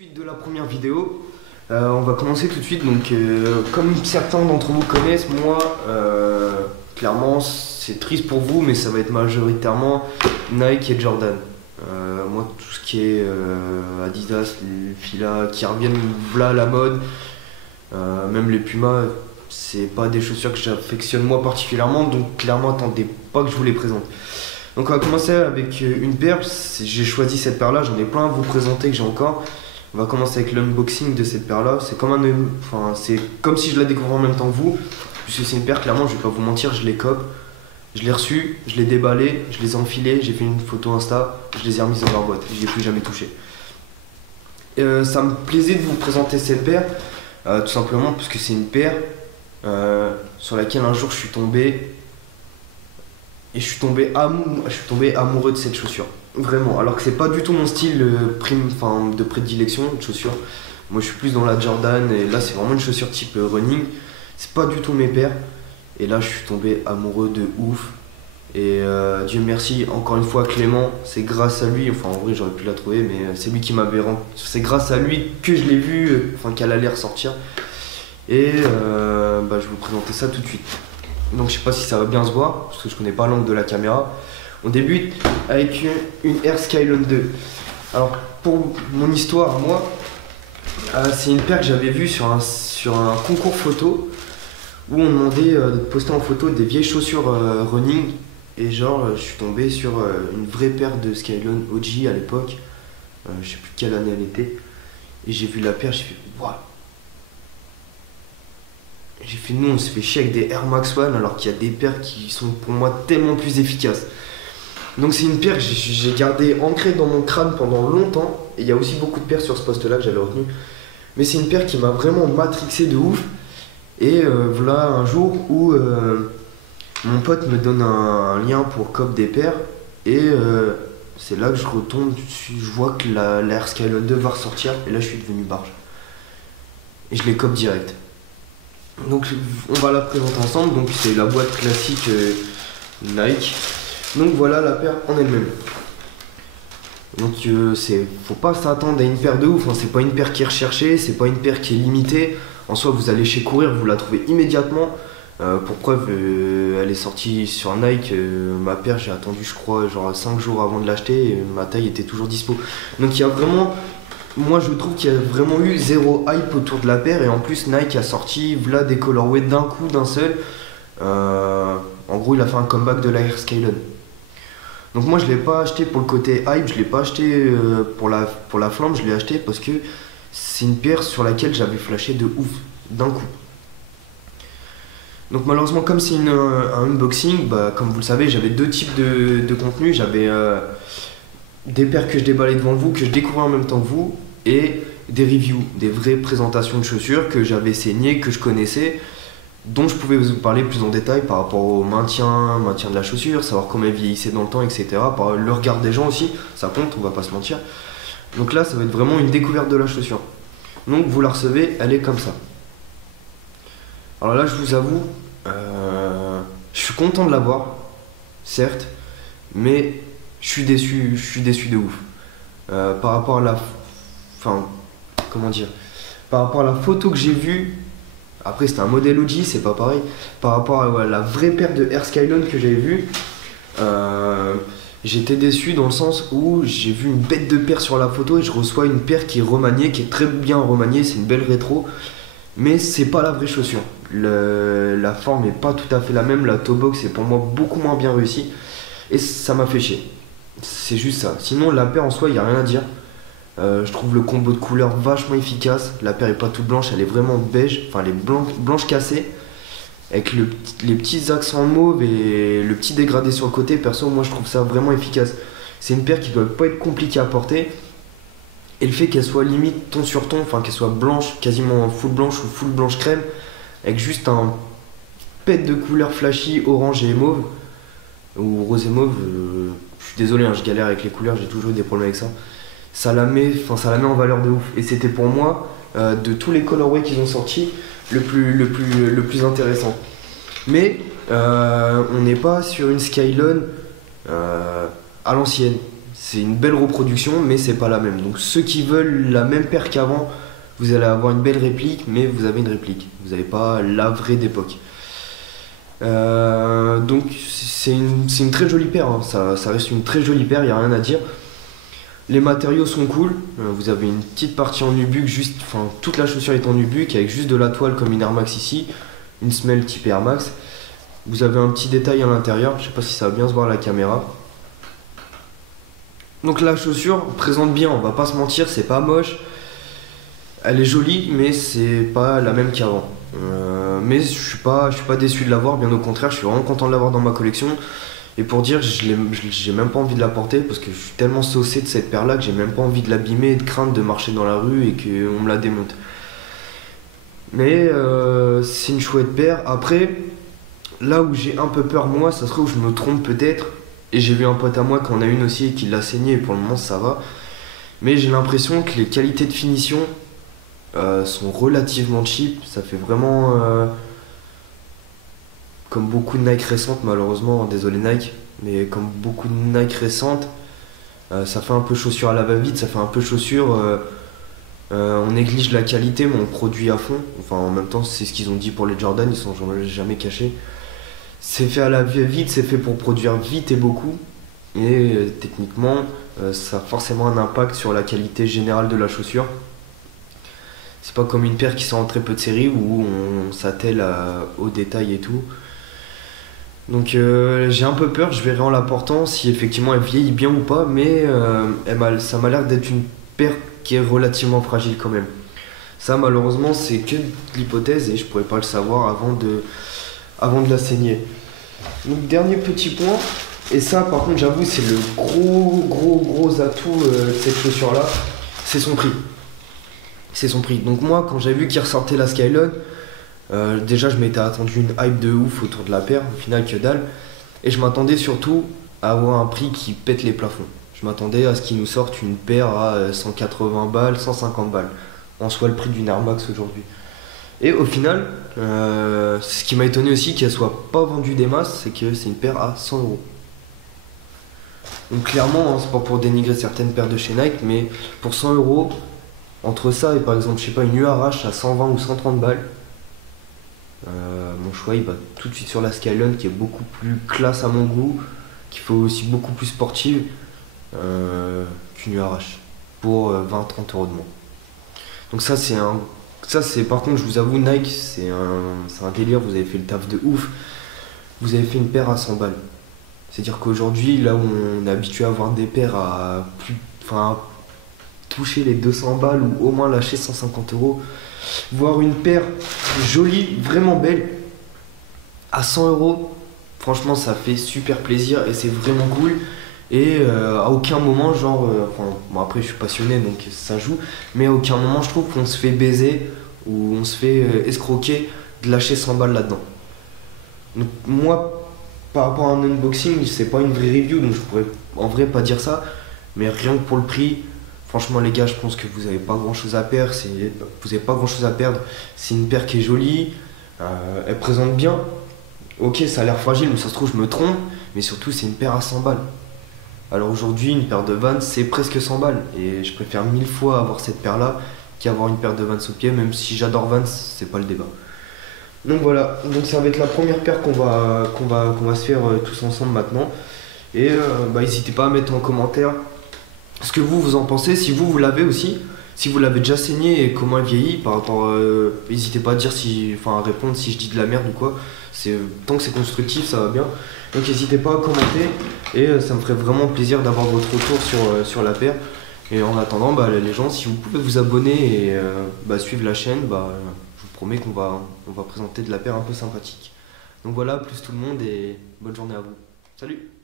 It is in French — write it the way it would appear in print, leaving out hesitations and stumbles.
Suite de la première vidéo, on va commencer tout de suite. Donc, comme certains d'entre vous connaissent, moi, clairement, c'est triste pour vous, mais ça va être majoritairement Nike et Jordan. Moi, tout ce qui est Adidas, les Fila, qui reviennent là à la mode, même les Puma, c'est pas des chaussures que j'affectionne moi particulièrement, donc clairement, attendez pas que je vous les présente. Donc, on va commencer avec une paire. J'ai choisi cette paire-là, j'en ai plein à vous présenter que j'ai encore. On va commencer avec l'unboxing de cette paire là. C'est comme c'est comme si je la découvrais en même temps que vous. Puisque c'est une paire, clairement, je vais pas vous mentir, je les cope. Je l'ai reçue, je l'ai déballée, je les ai enfilées, j'ai fait une photo Insta, je les ai remises dans leur boîte. J'y ai plus jamais touché. Ça me plaisait de vous présenter cette paire, tout simplement parce que c'est une paire sur laquelle un jour je suis tombé. Et je suis tombé amoureux de cette chaussure. Vraiment, alors que c'est pas du tout mon style de prédilection de chaussure. Moi je suis plus dans la Jordan et là c'est vraiment une chaussure type running. C'est pas du tout mes paires. Et là je suis tombé amoureux de ouf. Et Dieu merci, encore une fois Clément, c'est grâce à lui, enfin en vrai j'aurais pu la trouver, mais c'est lui qui m'avait rendu. C'est grâce à lui que je l'ai vue, qu'elle allait ressortir. Et je vais vous présenter ça tout de suite. Donc je sais pas si ça va bien se voir, parce que je connais pas l'angle de la caméra. On débute avec une Air Skylon 2. Alors pour mon histoire, moi, c'est une paire que j'avais vue sur un concours photo où on demandait de poster en photo des vieilles chaussures running. Et genre je suis tombé sur une vraie paire de Skylon OG à l'époque. Je sais plus quelle année elle était. Et j'ai vu la paire, j'ai fait waouh. J'ai fait nous on se fait chier avec des Air Max One alors qu'il y a des paires qui sont pour moi tellement plus efficaces. Donc c'est une paire que j'ai gardée ancrée dans mon crâne pendant longtemps. Et il y a aussi beaucoup de paires sur ce poste là que j'avais retenu. Mais c'est une paire qui m'a vraiment matrixé de ouf. Et voilà un jour où mon pote me donne un lien pour cop des paires. Et c'est là que je retombe dessus, je vois que la Air Skylon 2 va ressortir. Et là je suis devenu barge. Et je les cop direct. Donc on va la présenter ensemble. Donc c'est la boîte classique Nike. Donc voilà la paire en elle-même. Donc faut pas s'attendre à une paire de ouf, hein. C'est pas une paire qui est recherchée, c'est pas une paire qui est limitée. En soi vous allez chez Courir, vous la trouvez immédiatement. Pour preuve, elle est sortie sur Nike. Ma paire j'ai attendu je crois genre 5 jours avant de l'acheter et ma taille était toujours dispo. Donc il y a vraiment... Moi je trouve qu'il y a vraiment eu zéro hype autour de la paire et en plus Nike a sorti voilà des colorways d'un coup, d'un seul. En gros il a fait un comeback de la Air Skylon. Donc moi je l'ai pas acheté pour le côté hype, je l'ai pas acheté pour la flamme, je l'ai acheté parce que c'est une paire sur laquelle j'avais flashé de ouf, d'un coup. Donc malheureusement comme c'est un unboxing, comme vous le savez j'avais deux types de contenu. J'avais des paires que je déballais devant vous, que je découvrais en même temps que vous, et des reviews, des vraies présentations de chaussures que j'avais saignées, que je connaissais, dont je pouvais vous parler plus en détail par rapport au maintien de la chaussure, savoir comment elle vieillissait dans le temps, etc. Par le regard des gens aussi, ça compte, on va pas se mentir. Donc là, ça va être vraiment une découverte de la chaussure. Donc vous la recevez, elle est comme ça. Alors là, je vous avoue, je suis content de l'avoir, certes, mais je suis déçu de ouf. Par rapport à par rapport à la photo que j'ai vue, après c'était un modèle OG, c'est pas pareil. Par rapport à la vraie paire de Air Skylon que j'avais vue, j'étais déçu dans le sens où j'ai vu une bête de paire sur la photo et je reçois une paire qui est remaniée, qui est très bien remaniée, c'est une belle rétro. Mais c'est pas la vraie chaussure. La forme est pas tout à fait la même, la toe box est pour moi beaucoup moins bien réussie. Et ça m'a fait chier. C'est juste ça. Sinon, la paire en soi, il n'y a rien à dire. Je trouve le combo de couleurs vachement efficace. La paire est pas toute blanche, elle est vraiment beige. Enfin, elle est blanche cassée. Avec les petits accents mauve et le petit dégradé sur le côté. Perso, moi, je trouve ça vraiment efficace. C'est une paire qui doit pas être compliquée à porter. Et le fait qu'elle soit limite ton sur ton, enfin qu'elle soit blanche, quasiment full blanche ou full blanche crème, avec juste un pet de couleurs flashy, orange et mauve. Ou rose et mauve, je suis désolé, hein, je galère avec les couleurs, j'ai toujours eu des problèmes avec ça. Ça la met en valeur de ouf. Et c'était pour moi, de tous les colorways qu'ils ont sortis, le plus intéressant. Mais on n'est pas sur une Skylon à l'ancienne. C'est une belle reproduction, mais c'est pas la même. Donc ceux qui veulent la même paire qu'avant, vous allez avoir une belle réplique, mais vous avez une réplique. Vous n'avez pas la vraie d'époque. Donc c'est une très jolie paire, hein. Ça reste une très jolie paire, il n'y a rien à dire. Les matériaux sont cool. Vous avez une petite partie en nubuck, enfin toute la chaussure est en nubuck avec juste de la toile comme une Air Max ici, une semelle type Air Max. Vous avez un petit détail à l'intérieur, je sais pas si ça va bien se voir à la caméra. Donc la chaussure présente bien, on va pas se mentir, c'est pas moche. Elle est jolie, mais c'est pas la même qu'avant. Mais je suis pas déçu de l'avoir, bien au contraire, je suis vraiment content de l'avoir dans ma collection. Et pour dire, j'ai même pas envie de la porter parce que je suis tellement saucé de cette paire là que j'ai même pas envie de l'abîmer et de craindre de marcher dans la rue et qu'on me la démonte. Mais c'est une chouette paire. Après, là où j'ai un peu peur moi, ça serait où je me trompe peut-être. Et j'ai vu un pote à moi qui en a une aussi et qui l'a saigné et pour le moment ça va. Mais j'ai l'impression que les qualités de finition sont relativement cheap. Ça fait vraiment comme beaucoup de Nike récentes, malheureusement, désolé Nike, mais comme beaucoup de Nike récentes, ça fait un peu chaussure à la va-vite, ça fait un peu chaussure. On néglige la qualité, mais on produit à fond. Enfin, en même temps, c'est ce qu'ils ont dit pour les Jordan, ils sont jamais cachés. C'est fait à la va-vite, c'est fait pour produire vite et beaucoup. Et techniquement, ça a forcément un impact sur la qualité générale de la chaussure. C'est pas comme une paire qui sort en très peu de séries où on s'attelle au détail et tout. Donc j'ai un peu peur, je verrai en la portant si effectivement elle vieillit bien ou pas, mais ça m'a l'air d'être une paire qui est relativement fragile quand même. Ça malheureusement c'est que de l'hypothèse et je pourrais pas le savoir avant de la saigner. Donc dernier petit point, et ça par contre j'avoue c'est le gros atout de cette chaussure là, c'est son prix. C'est son prix. Donc moi quand j'ai vu qu'il ressortait la Skylon, déjà je m'étais attendu une hype de ouf autour de la paire, au final que dalle. Et je m'attendais surtout à avoir un prix qui pète les plafonds. Je m'attendais à ce qu'ils nous sortent une paire à 180 balles, 150 balles. En soit le prix d'une Air Max aujourd'hui. Et au final, ce qui m'a étonné aussi qu'elle soit pas vendue des masses, c'est que c'est une paire à 100 euros. Donc clairement, hein, c'est pas pour dénigrer certaines paires de chez Nike, mais pour 100 euros, entre ça et par exemple, je sais pas, une URH à 120 ou 130 balles, mon choix il va tout de suite sur la Skylon qui est beaucoup plus classe à mon goût, qui fait aussi beaucoup plus sportive qu'une URH pour 20-30 euros de moins. Donc ça c'est par contre je vous avoue Nike c'est un délire, vous avez fait le taf de ouf, vous avez fait une paire à 100 balles. C'est à dire qu'aujourd'hui là où on est habitué à avoir des paires à toucher les 200 balles ou au moins lâcher 150 euros, voir une paire jolie, vraiment belle, à 100 euros, franchement ça fait super plaisir et c'est vraiment cool. Et à aucun moment, bon après je suis passionné donc ça joue, mais à aucun moment je trouve qu'on se fait baiser ou on se fait escroquer de lâcher 100 balles là-dedans. Donc moi, par rapport à un unboxing, c'est pas une vraie review donc je pourrais en vrai pas dire ça, mais rien que pour le prix, franchement les gars, je pense que vous avez pas grand chose à perdre, c'est une paire qui est jolie, elle présente bien. Ok, ça a l'air fragile, mais ça se trouve je me trompe, mais surtout c'est une paire à 100 balles. Alors aujourd'hui, une paire de Vans, c'est presque 100 balles. Et je préfère 1000 fois avoir cette paire-là qu'avoir une paire de Vans au pied, même si j'adore Vans, c'est pas le débat. Donc voilà, donc ça va être la première paire qu'on va se faire tous ensemble maintenant. Et n'hésitez pas à mettre en commentaire ce que vous en pensez, si vous l'avez aussi, si vous l'avez déjà saigné et comment elle vieillit par rapport. N'hésitez pas à dire à répondre si je dis de la merde ou quoi. Tant que c'est constructif, ça va bien. Donc n'hésitez pas à commenter et ça me ferait vraiment plaisir d'avoir votre retour sur la paire. Et en attendant, les gens, si vous pouvez vous abonner et suivre la chaîne, je vous promets qu'on va présenter de la paire un peu sympathique. Donc voilà, plus tout le monde et bonne journée à vous. Salut!